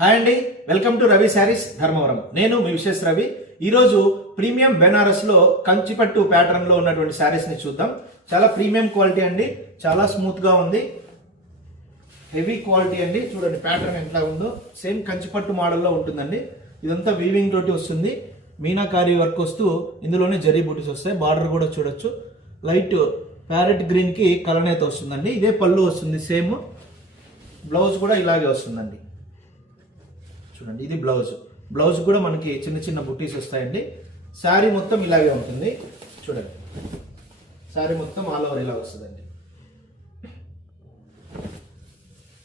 Hi అండి, welcome to Ravi saris Dharmavaram. నేను మీ విశేష్ రవి. ఈరోజు ప్రీమియం బెనారస్ లో కంచిపట్టు ప్యాటర్న్ లో ఉన్నటువంటి శారీస్ ని చూద్దాం. చాలా ప్రీమియం క్వాలిటీ అండి, చాలా స్మూత్ గా ఉంది, హెవీ క్వాలిటీ అండి. చూడండి ప్యాటర్న్ ఎట్లా ఉందో, సేమ్ కంచిపట్టు మోడల్లో ఉంటుందండి. ఇదంతా వీవింగ్ తోటి వస్తుంది, మీనాకారీ వర్క్ వస్తూ ఇందులోనే జరీ బూటీస్ వస్తాయి. బార్డర్ కూడా చూడొచ్చు, లైట్ ప్యారెట్ గ్రీన్ కి కలనేత వస్తుందండి. ఇదే పళ్ళు వస్తుంది, సేమ్ బ్లౌజ్ కూడా ఇలాగే వస్తుందండి. చూడండి ఇది బ్లౌజ్ కూడా మనకి చిన్న చిన్న బుట్టీస్ వస్తాయండి. శారీ మొత్తం ఇలాగే ఉంటుంది. చూడండి శారీ మొత్తం ఆల్ ఓవర్ ఇలా వస్తుందండి.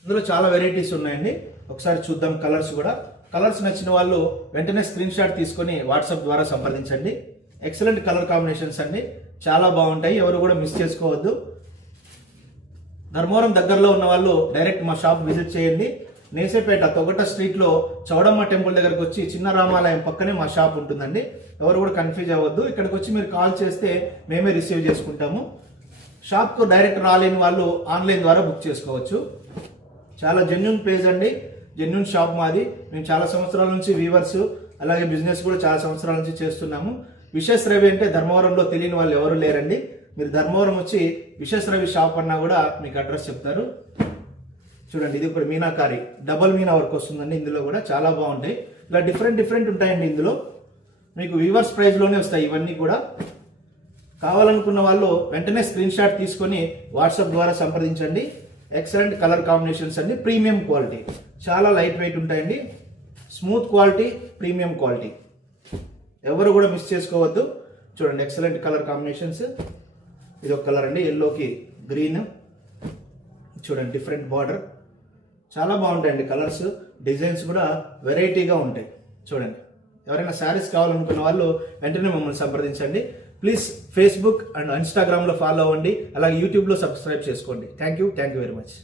ఇందులో చాలా వెరైటీస్ ఉన్నాయండి, ఒకసారి చూద్దాం. కలర్స్ నచ్చిన వాళ్ళు వెంటనే స్క్రీన్ షాట్ తీసుకొని వాట్సాప్ ద్వారా సంప్రదించండి. ఎక్సలెంట్ కలర్ కాంబినేషన్స్ అండి, చాలా బాగుంటాయి, ఎవరు కూడా మిస్ చేసుకోవద్దు. ధర్మవరం దగ్గరలో ఉన్న వాళ్ళు డైరెక్ట్ మా షాప్ విజిట్ చేయండి. నేసేపేట తొగట స్ట్రీట్ లో చౌడమ్మ టెంపుల్ దగ్గరకు వచ్చి చిన్న రామాలయం పక్కనే మా షాప్ ఉంటుందండి. ఎవరు కూడా కన్ఫ్యూజ్ అవ్వద్దు. ఇక్కడికి వచ్చి మీరు కాల్ చేస్తే మేమే రిసీవ్ చేసుకుంటాము. షాప్ కు డైరెక్ట్ రాలేని వాళ్ళు ఆన్లైన్ ద్వారా బుక్ చేసుకోవచ్చు. చాలా జెన్యూన్ ప్లేస్ అండి, జెన్యూన్ షాప్ మాది. మేము చాలా సంవత్సరాల నుంచి వీవర్స్, అలాగే బిజినెస్ కూడా చాలా సంవత్సరాల నుంచి చేస్తున్నాము. విశేష్ రవి అంటే ధర్మవరంలో తెలియని వాళ్ళు ఎవరు లేరండి. మీరు ధర్మవరం వచ్చి విశేష్ రవి షాప్ అన్నా కూడా మీకు అడ్రస్ చెప్తారు. చూడండి ఇది ఇప్పుడు మీనాకారి డబల్ మీనా వర్క్ వస్తుందండి. ఇందులో కూడా చాలా బాగుంటాయి, ఇలా డిఫరెంట్ ఉంటాయండి. ఇందులో మీకు వీవర్స్ ప్రైస్ లోనే వస్తాయి ఇవన్నీ కూడా. కావాలనుకున్న వాళ్ళు వెంటనే స్క్రీన్ షాట్ తీసుకొని వాట్సాప్ ద్వారా సంప్రదించండి. ఎక్సలెంట్ కలర్ కాంబినేషన్స్ అండి, ప్రీమియం క్వాలిటీ, చాలా లైట్ వెయిట్ ఉంటాయండి, స్మూత్ క్వాలిటీ, ప్రీమియం క్వాలిటీ, ఎవరు కూడా మిస్ చేసుకోవద్దు. చూడండి ఎక్సలెంట్ కలర్ కాంబినేషన్స్. ఇది ఒక కలర్ అండి, ఎల్లోకి గ్రీన్. చూడండి డిఫరెంట్ బార్డర్, చాలా బాగుంటాయండి కలర్స్, డిజైన్స్ కూడా వెరైటీగా ఉంటాయి. చూడండి ఎవరైనా శారీస్ కావాలనుకున్న వాళ్ళు వెంటనే మమ్మల్ని సంప్రదించండి. ప్లీజ్ ఫేస్బుక్ అండ్ ఇన్స్టాగ్రామ్లో ఫాలో అవ్వండి, అలాగే యూట్యూబ్లో సబ్స్క్రైబ్ చేసుకోండి. Thank you very much.